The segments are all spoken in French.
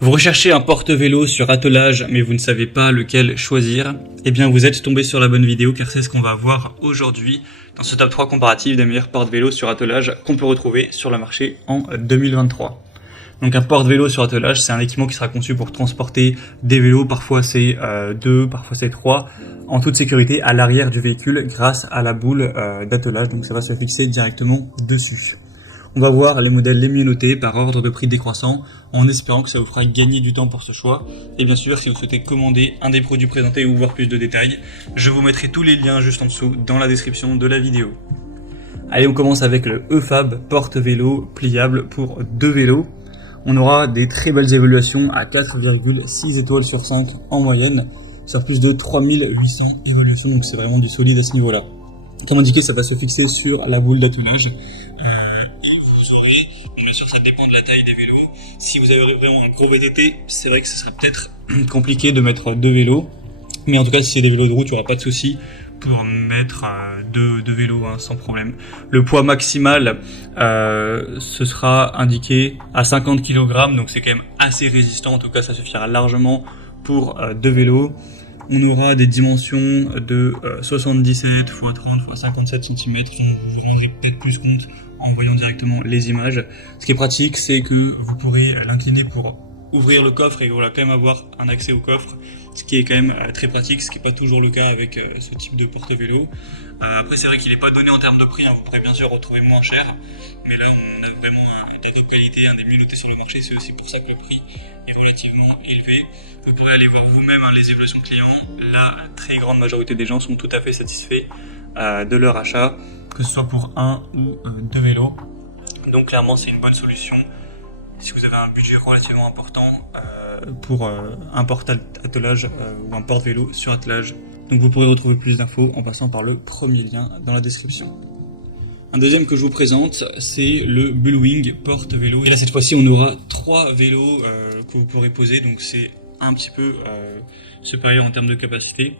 Vous recherchez un porte-vélo sur attelage mais vous ne savez pas lequel choisir? Eh bien vous êtes tombé sur la bonne vidéo car c'est ce qu'on va voir aujourd'hui dans ce top 3 comparatif des meilleurs porte-vélos sur attelage qu'on peut retrouver sur le marché en 2023. Donc un porte-vélo sur attelage, c'est un équipement qui sera conçu pour transporter des vélos, parfois c'est 2, parfois c'est 3, en toute sécurité à l'arrière du véhicule grâce à la boule d'attelage, donc ça va se fixer directement dessus. On va voir les modèles les mieux notés par ordre de prix décroissant en espérant que ça vous fera gagner du temps pour ce choix. Et bien sûr, si vous souhaitez commander un des produits présentés ou voir plus de détails, je vous mettrai tous les liens juste en dessous dans la description de la vidéo. Allez, on commence avec le EFAB porte-vélo pliable pour 2 vélos. On aura des très belles évaluations à 4,6 étoiles sur 5 en moyenne, sur plus de 3800 évaluations, donc c'est vraiment du solide à ce niveau-là. Comme indiqué, ça va se fixer sur la boule d'attelage. Bien sûr, ça dépend de la taille des vélos. Si vous avez vraiment un gros VTT, c'est vrai que ce sera peut-être compliqué de mettre 2 vélos. Mais en tout cas, si c'est des vélos de route, il n'y aura pas de souci pour mettre 2 vélos sans problème. Le poids maximal, ce sera indiqué à 50 kg, donc c'est quand même assez résistant. En tout cas, ça suffira largement pour 2 vélos. On aura des dimensions de 77 x 30 x 57 cm. Vous vous rendrez peut-être plus compte en voyant directement les images. Ce qui est pratique, c'est que vous pourrez l'incliner pour ouvrir le coffre et voilà, quand même avoir un accès au coffre, ce qui est quand même très pratique, ce qui n'est pas toujours le cas avec ce type de porte-vélo. Après, c'est vrai qu'il n'est pas donné en termes de prix, vous pourrez bien sûr retrouver moins cher, mais là on a vraiment des top qualités, des mieux notés sur le marché, c'est aussi pour ça que le prix est relativement élevé. Vous pourrez aller voir vous-même les évaluations clients. La très grande majorité des gens sont tout à fait satisfaits de leur achat, que ce soit pour 1 ou 2 vélos. Donc clairement c'est une bonne solution si vous avez un budget relativement important pour un porte-attelage ou un porte-vélo sur attelage. Donc vous pourrez retrouver plus d'infos en passant par le premier lien dans la description. Un deuxième que je vous présente, c'est le Bullwing porte-vélo. Et là cette fois-ci on aura 3 vélos que vous pourrez poser, donc c'est un petit peu supérieur en termes de capacité.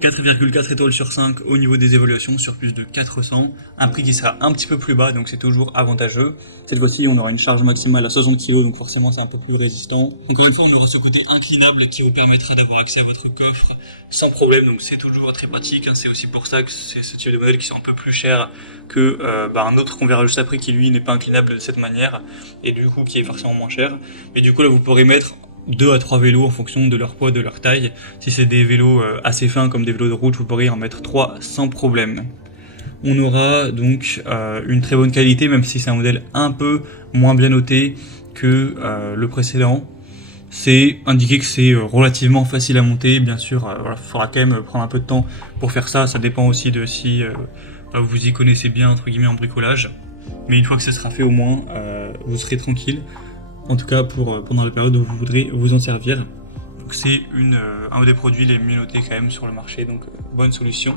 4,4 étoiles sur 5 au niveau des évaluations sur plus de 400, un prix qui sera un petit peu plus bas, donc c'est toujours avantageux. Cette fois-ci on aura une charge maximale à 60 kg, donc forcément c'est un peu plus résistant. Encore une fois on aura ce côté inclinable qui vous permettra d'avoir accès à votre coffre sans problème, donc c'est toujours très pratique. C'est aussi pour ça que c'est ce type de modèle qui sont un peu plus cher que un autre qu'on verra juste après qui lui n'est pas inclinable de cette manière et du coup qui est forcément moins cher. Mais du coup là vous pourrez mettre 2 à 3 vélos en fonction de leur poids, de leur taille. Si c'est des vélos assez fins comme des vélos de route, vous pourrez en mettre 3 sans problème. On aura donc une très bonne qualité, même si c'est un modèle un peu moins bien noté que le précédent. C'est indiqué que c'est relativement facile à monter. Bien sûr, il faudra quand même prendre un peu de temps pour faire ça. Ça dépend aussi de si vous y connaissez bien entre guillemets en bricolage. Mais une fois que ça sera fait au moins, vous serez tranquille. En tout cas pendant la période où vous voudrez vous en servir. Donc c'est un des produits les mieux notés quand même sur le marché, donc bonne solution.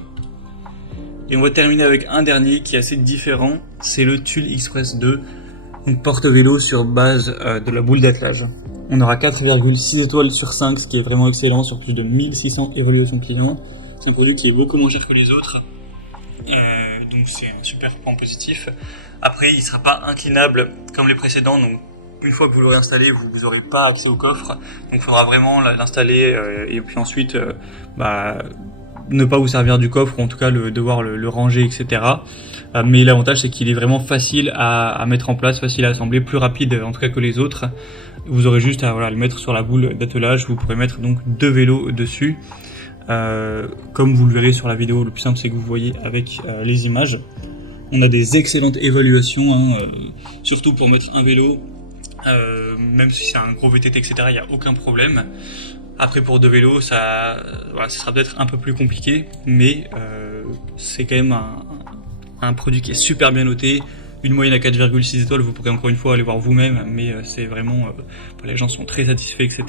Et on va terminer avec un dernier qui est assez différent, c'est le Tulle Express 2, donc porte-vélo sur base de la boule d'attelage. On aura 4,6 étoiles sur 5, ce qui est vraiment excellent, sur plus de 1600 évaluations clients. C'est un produit qui est beaucoup moins cher que les autres, donc c'est un super point positif. Après il ne sera pas inclinable comme les précédents, donc une fois que vous l'aurez installé, vous n'aurez pas accès au coffre, donc il faudra vraiment l'installer et puis ensuite ne pas vous servir du coffre, ou en tout cas devoir le ranger, etc. Mais l'avantage c'est qu'il est vraiment facile à mettre en place, facile à assembler, plus rapide en tout cas que les autres. Vous aurez juste à le mettre sur la boule d'attelage, vous pourrez mettre donc 2 vélos dessus. Comme vous le verrez sur la vidéo, le plus simple c'est que vous voyez avec les images. On a des excellentes évaluations, surtout pour mettre un vélo. Même si c'est un gros VTT, etc., il n'y a aucun problème. Après pour 2 vélos, ça sera peut-être un peu plus compliqué, mais c'est quand même un produit qui est super bien noté. Une moyenne à 4,6 étoiles, vous pourrez encore une fois aller voir vous-même, mais c'est vraiment, les gens sont très satisfaits, etc.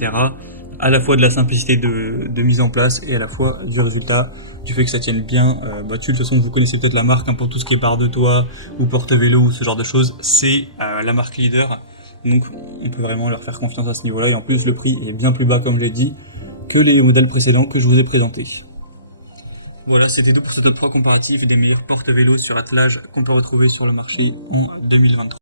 À la fois de la simplicité de mise en place et à la fois du résultat, du fait que ça tienne bien. De toute façon vous connaissez peut-être la marque pour tout ce qui est barre de toit ou porte-vélo ou ce genre de choses, c'est la marque leader. Donc on peut vraiment leur faire confiance à ce niveau-là, et en plus le prix est bien plus bas comme j'ai dit que les modèles précédents que je vous ai présentés. Voilà, c'était tout pour ce top 3 comparatif des meilleurs porte-vélos sur attelage qu'on peut retrouver sur le marché en 2023.